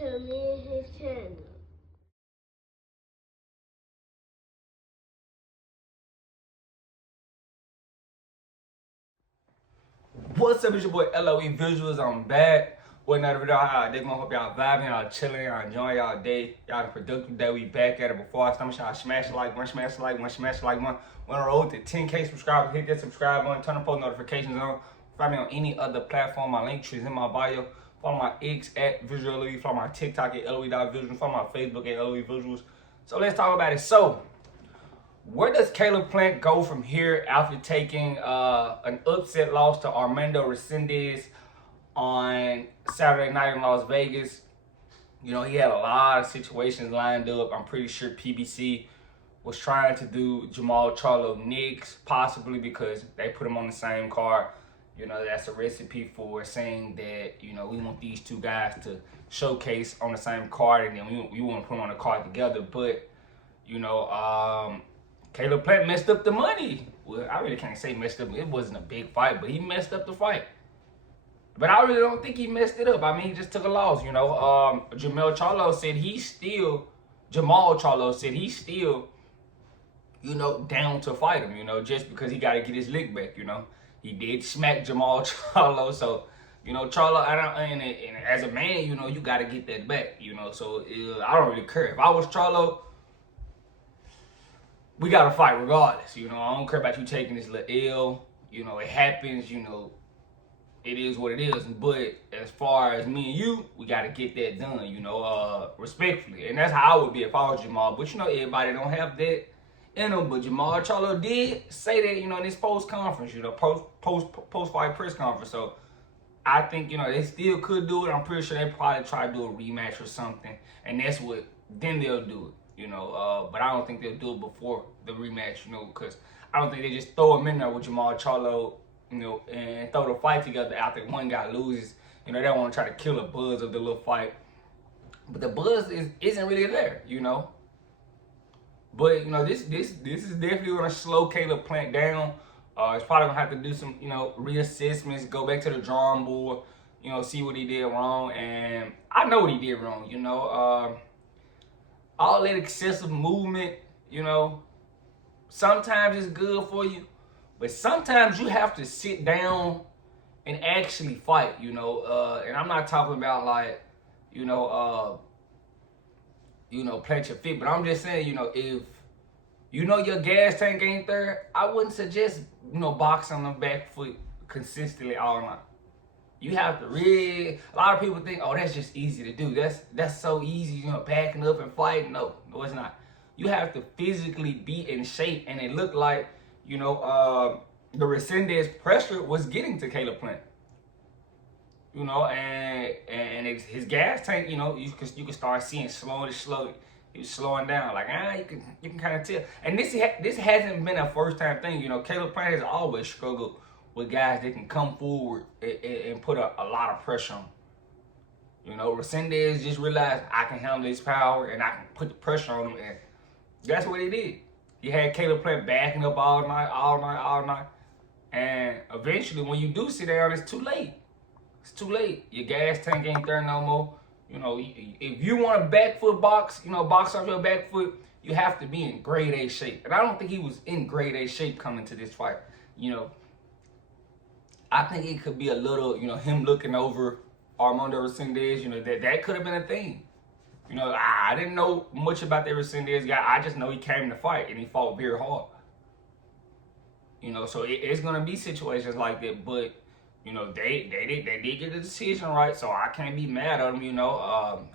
to me and his channel. What's up, it's your boy LOE Visuals. I'm back with another video. How y'all hope y'all vibing, y'all chilling, y'all enjoying y'all day. Y'all had a productive day. We back at it. Before I start, y'all smash the like, smash the like, smash the like. We're on the road to 10K subscribers. Hit that subscribe button, turn the post notifications on. Find me on any other platform. My link tree is in my bio. Follow my X at Visual LOE. Follow my TikTok at LOE.visuals. Follow my Facebook at LOE Visuals. So let's talk about it. So, where does Caleb Plant go from here after taking an upset loss to Armando Resendez on Saturday night in Las Vegas? You know, he had a lot of situations lined up. I'm pretty sure PBC was trying to do Jamal Charlo Knicks, possibly because they put him on the same card. You know, that's a recipe for saying that, you know, we want these two guys to showcase on the same card, and then we want to put them on a card together. But, you know, Caleb Plant messed up the money. Well, I really can't say messed up. It wasn't a big fight, but he messed up the fight. But I really don't think he messed it up. I mean, he just took a loss, you know. Jamal Charlo said he's still, you know, down to fight him, you know, just because he got to get his lick back, you know. He did smack Jamal Charlo, so, you know, Charlo, and as a man, you know, you got to get that back, you know. So I don't really care. If I was Charlo, we gotta fight regardless, you know. I don't care about you taking this little L, you know. It happens, you know. It is what it is. But as far as me and you, we gotta get that done, you know, respectfully. And that's how I would be if I was Jamal. But you know, everybody don't have that in them. But Jamal Charlo did say that, you know, in this post conference, you know, post fight press conference. So I think, you know, they still could do it. I'm pretty sure they probably try to do a rematch or something, and that's what then they'll do it. You know, but I don't think they'll do it before the rematch, you know, because I don't think they just throw him in there with Jamal Charlo, you know, and throw the fight together after one guy loses. You know, they don't want to try to kill the buzz of the little fight. But the buzz isn't really there, you know. But, you know, this is definitely going to slow Caleb Plant down. It's probably going to have to do some, you know, reassessments, go back to the drawing board, you know, see what he did wrong. And I know what he did wrong, you know. All that excessive movement, you know, sometimes it's good for you, but sometimes you have to sit down and actually fight, you know. And I'm not talking about like, you know, plant your feet, but I'm just saying, you know, if you know your gas tank ain't there, I wouldn't suggest, you know, boxing on the back foot consistently all night. You have to really, a lot of people think, oh, that's just easy to do. That's so easy, you know, backing up and fighting. No, it's not. You have to physically be in shape, and it looked like, you know, the Resendez pressure was getting to Caleb Plant. You know, and his gas tank, you know, you can start seeing slowly. He was slowing down, like you can kind of tell. And this hasn't been a first time thing. You know, Caleb Plant has always struggled with guys that can come forward and put a lot of pressure on. You know, Resendez just realized I can handle his power and I can put the pressure on him, and that's what he did. He had Caleb Plant backing up all night. And eventually, when you do sit down, it's too late. It's too late. Your gas tank ain't there no more. You know, if you want a back foot box, you know, box off your back foot, you have to be in grade A shape. And I don't think he was in grade A shape coming to this fight. You know, I think it could be a little, you know, him looking over Armando Resendez, you know, that could have been a thing. You know, I didn't know much about the Resendez guy. I just know he came to fight and he fought very hard. You know, so it's going to be situations like that. But, you know, they did get the decision right, so I can't be mad at them, you know.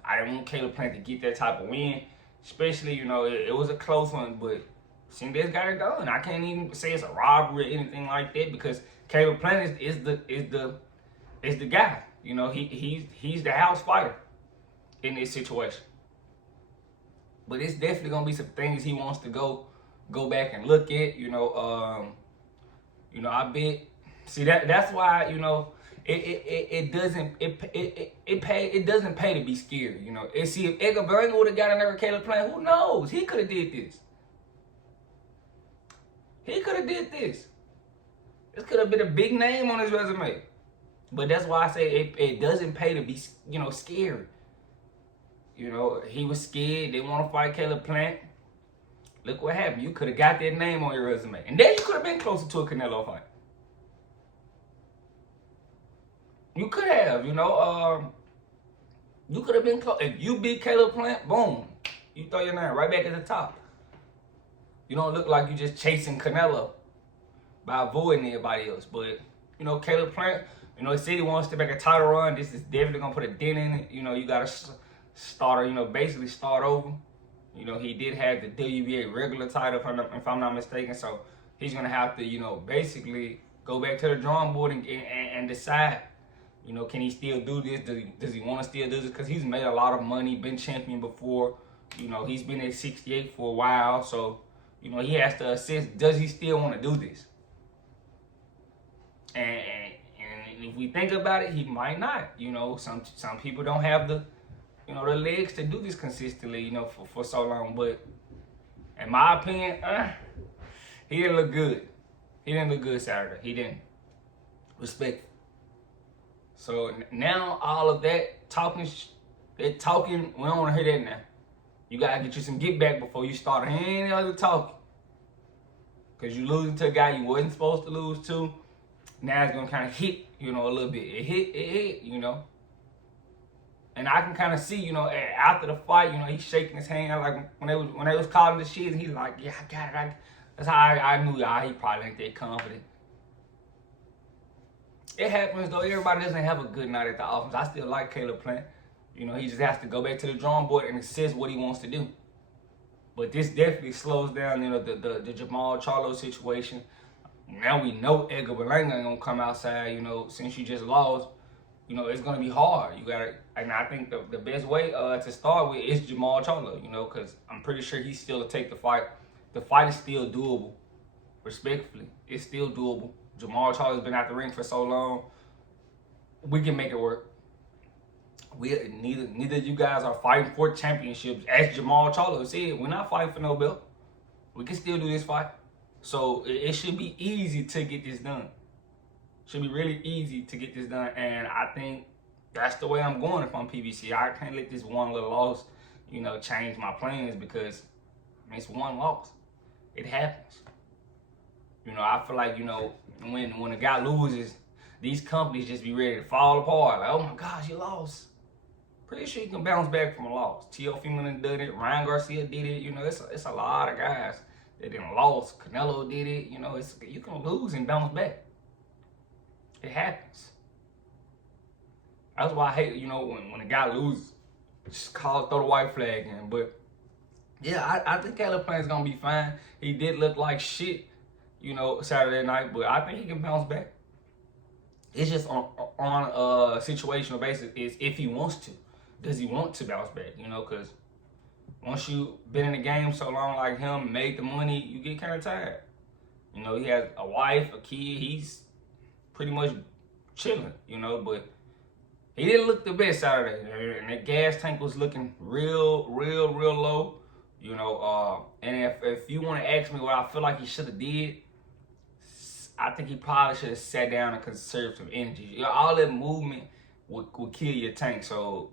I didn't want Caleb Plant to get that type of win, especially, you know, it was a close one, but Resendez got it done. I can't even say it's a robbery or anything like that, because Caleb Plant is the guy. You know, he's the house fighter in this situation. But it's definitely gonna be some things he wants to go back and look at. You know, I bet. See, that's why, you know, it doesn't pay to be scared. You know, and see, if Edgar Berlanga would have got in there with Caleb Plant, who knows? He could have did this. This could have been a big name on his resume. But that's why I say it doesn't pay to be, you know, scared. You know, he was scared, didn't want to fight Caleb Plant. Look what happened. You could have got that name on your resume. And then you could have been closer to a Canelo fight. You could have, you know. You could have been close. If you beat Caleb Plant, boom. You throw your name right back at the top. You don't look like you just chasing Canelo by avoiding everybody else. But, you know, Caleb Plant, you know, he said he wants to make a title run. This is definitely going to put a dent in it. You know, you got to start, you know, basically start over. You know, he did have the WBA regular title, if I'm not mistaken. So he's going to have to, you know, basically go back to the drawing board and decide, you know, can he still do this? Does he want to still do this? Because he's made a lot of money, been champion before. You know, he's been at 68 for a while. So, you know, he has to assess, does he still want to do this? And if we think about it, he might not. You know, some people don't have the, you know, the legs to do this consistently, you know, for so long. But in my opinion, he didn't look good. He didn't look good Saturday. He didn't. Respectful. So now all of that talking, we don't want to hear that now. You got to get you some get back before you start any other talking. Because you losing to a guy you wasn't supposed to lose to. Now it's going to kind of hit, you know, a little bit. It hit, you know. And I can kind of see, you know, after the fight, you know, he's shaking his hand like when they was calling the shit, and he's like, yeah, I got it. That's how I knew he probably ain't that confident. It happens though. Everybody doesn't have a good night at the office. I still like Caleb Plant. You know, he just has to go back to the drawing board and assess what he wants to do. But this definitely slows down, you know, the Jamal Charlo situation. Now we know Edgar Berlanga ain't gonna come outside, you know, since you just lost. You know, it's going to be hard. You got to, and I think the best way to start with is Jamal Charlo, you know, because I'm pretty sure he's still to take the fight. The fight is still doable, respectfully. It's still doable. Jamal Charlo's been out the ring for so long. We can make it work. Neither of you guys are fighting for championships. As Jamal Charlo said, we're not fighting for no belt. We can still do this fight. So it should be easy to get this done. Should be really easy to get this done, and I think that's the way I'm going if I'm PBC. I can't let this one little loss, you know, change my plans because it's one loss. It happens. You know, I feel like, you know, when a guy loses, these companies just be ready to fall apart. Like, oh my gosh, you lost. Pretty sure you can bounce back from a loss. T.O. Freeman did it. Ryan Garcia did it. You know, it's a lot of guys that didn't lost. Canelo did it. You know, you can lose and bounce back. It happens. That's why I hate, you know, when a guy loses, just throw the white flag in. But yeah, I think Caleb Plant's gonna be fine. He did look like shit, you know, Saturday night, but I think he can bounce back. It's just on a situational basis is if he wants to. Does he want to bounce back? You know, because once you've been in the game so long like him, made the money, you get kind of tired. You know, he has a wife, a kid. He's pretty much chilling, you know, but he didn't look the best Saturday. And that gas tank was looking real low, you know. And if you want to ask me what I feel like he should have did, I think he probably should have sat down and conserved some energy. You know, all that movement would kill your tank, so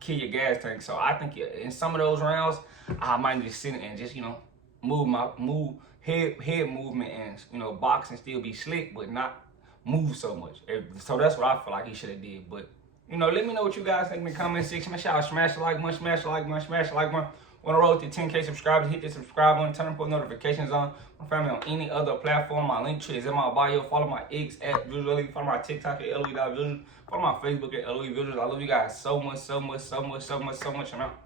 kill your gas tank. So I think in some of those rounds, I might just sit and just, you know, move head movement and, you know, box and still be slick, but not move so much. So that's what I feel like he should have did. But, you know, let me know what you guys think in the comment section. Make sure y'all smash the like button, smash the like button, smash the like button. Want to roll to 10K subscribers, hit the subscribe button, turn post notifications on. My family on any other platform. My link tree is in my bio. Follow my X at Visually. Follow my TikTok at LOE.Visual. Follow my Facebook at LOE Visuals. I love you guys so much. I'm out.